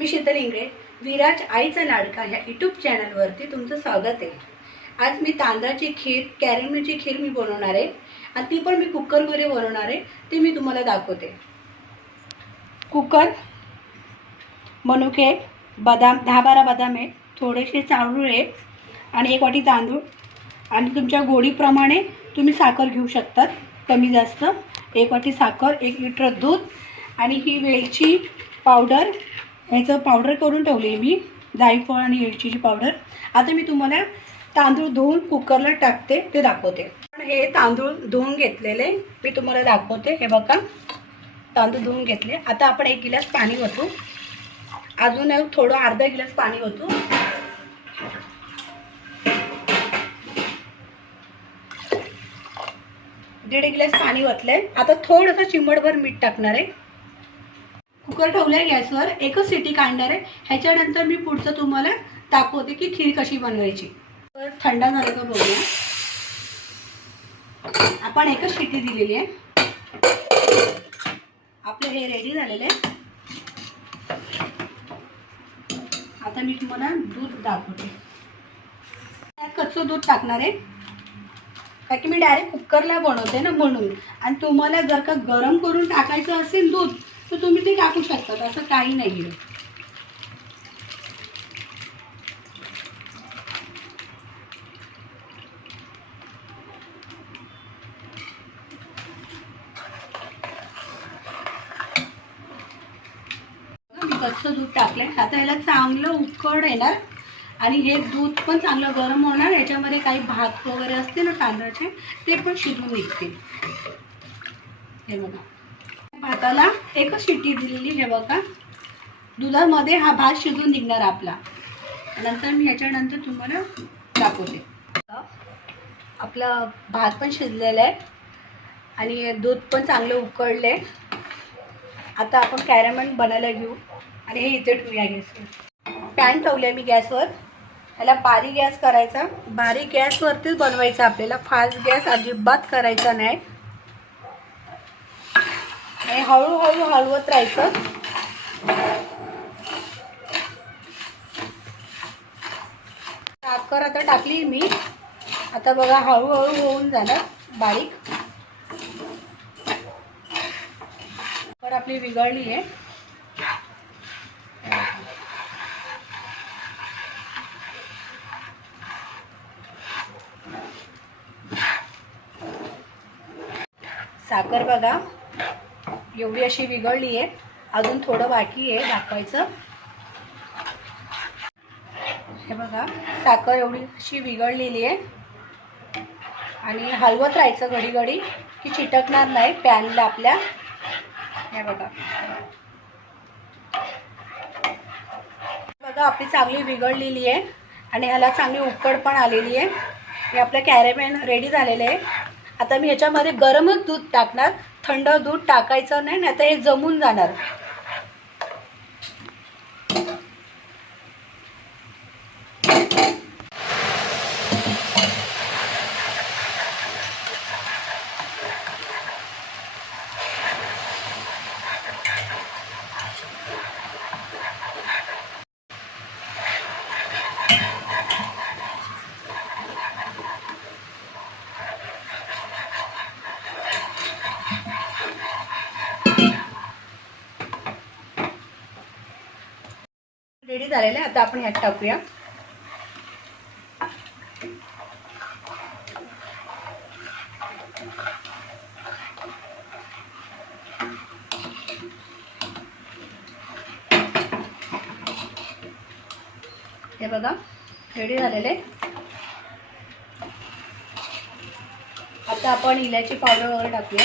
मी शीतल इंगळे विराज आईचा लाडका ह्या यूट्यूब चॅनलवरती तुमचं स्वागत आहे. आज मी तांदळाची खीर कॅरेमलची खीर मी बनवणार आहे. आणि ती पण मी कुकरमध्ये बनवणार आहे. ते मी तुम्हाला दाखवते. कुकर मनुके बदाम दहा बारा बदाम आहे. थोडेसे तांदूळ आहे. आणि एक वाटी तांदूळ. आणि तुमच्या गोडीप्रमाणे तुम्ही साखर घेऊ शकतात. कमी जास्त. एक वाटी साखर एक लिटर दूध. आणि ही वेलची पावडर ह्याचं पावडर करून ठेवली आहे मी जायफळ आणि वेलचीची पावडर आता मी तुम्हाला तांदूळ धुवून कुकरला टाकते ते दाखवते. पण हे तांदूळ धुवून घेतलेले मी तुम्हाला दाखवते. हे बघा तांदूळ धुवून घेतले. आता आपण एक गिलास पाणी होतो अजून थोडं अर्धा गिलास पाणी होतो दीड गिलास पाणी ओतलंय आता थोडंसं चिमटभर मीठ टाकणार आहे. कुकर ठेवले गॅसवर एकच सिटी काढणार आहे. ह्याच्यानंतर मी पुढचं तुम्हाला दाखवते की खीर कशी बनवायची. तर थंड झालं का बघूया. आपण एकच शिटी दिलेली आहे. आपलं हे रेडी झालेलं आहे. आता मी तुम्हाला दूध दाखवते. कच्चं दूध टाकणार आहे. काय की मी डायरेक्ट कुकरला बनवते ना म्हणून. आणि तुम्हाला जर का गरम करून टाकायचं असेल दूध तर तुम्ही ते टाकू शकता असं काही नाही आहे कच्चं दूध टाकलंय. आता ह्याला चांगलं उकड येणार. आणि हे दूध पण चांगलं गरम होणार. याच्यामध्ये काही भात वगैरे असते ना तांदळाचे ते पण शिजून निघतील. हे बघा. भाताला एकच शिट्टी दिलेली हे बघा. दुधामध्ये हा भात शिजून निघणार आपला. नंतर मी ह्याच्यानंतर तुम्हाला दाखवते. आपला भात पण शिजलेला आहे. आणि दूध पण चांगलं उकळले आता आपण कॅरमन बनायला घेऊ. आणि हे इथे ठेवूया गॅसवर. पॅन ठेवले मी गॅसवर. ह्याला बारीक गॅस करायचा. बारीक गॅसवरतीच बनवायचं आपल्याला. फास्ट गॅस अजिबात करायचा नाही. आणि हळूहळू हलवत राहायचं. साखर आता टाकली मी. आता बघा हळूहळू होऊन जाणार बारीक. साखर आपली विगळली आहे. साखर बघा. एवढी अशी विगळली आहे. अजून थोडं बाकी आहे दाखवायचं. हे बघा साखर एवढी अशी विगळलेली आहे. आणि हलवत राहायचं घडी घडी की चिटकणार नाही पॅनला आपल्या. हे बघा. बघा आपली चांगली विगळलेली आहे. आणि ह्याला चांगली उकड पण आलेली आहे. हे आपलं कॅरेमेन रेडी झालेलं आहे. आता मी ह्याच्यामध्ये गरमच दूध टाकणार. थंड दूध टाकायचं नाही नाही तर हे जमून जाणार रेडी झालेलं आहे. आता आपण ह्यात टाकूया. हे बघा रेडी झालेले. आता आपण इलायची पावडर वगैरे टाकूया.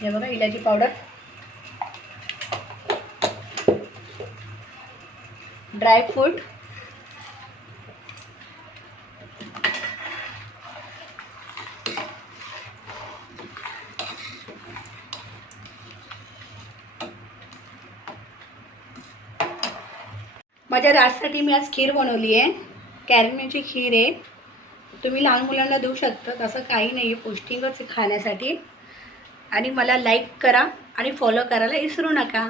हे बघा इलायची पावडर. ड्रायफ्रूट माझ्या राजसाठी मी आज खीर बनवली आहे. कॅरमेलची खीर आहे. तुम्ही लहान मुलांना देऊ शकता तसं काही नाही आहे पौष्टिकच आहे खाण्यासाठी. आणि मला लाईक करा आणि फॉलो करायला विसरू नका.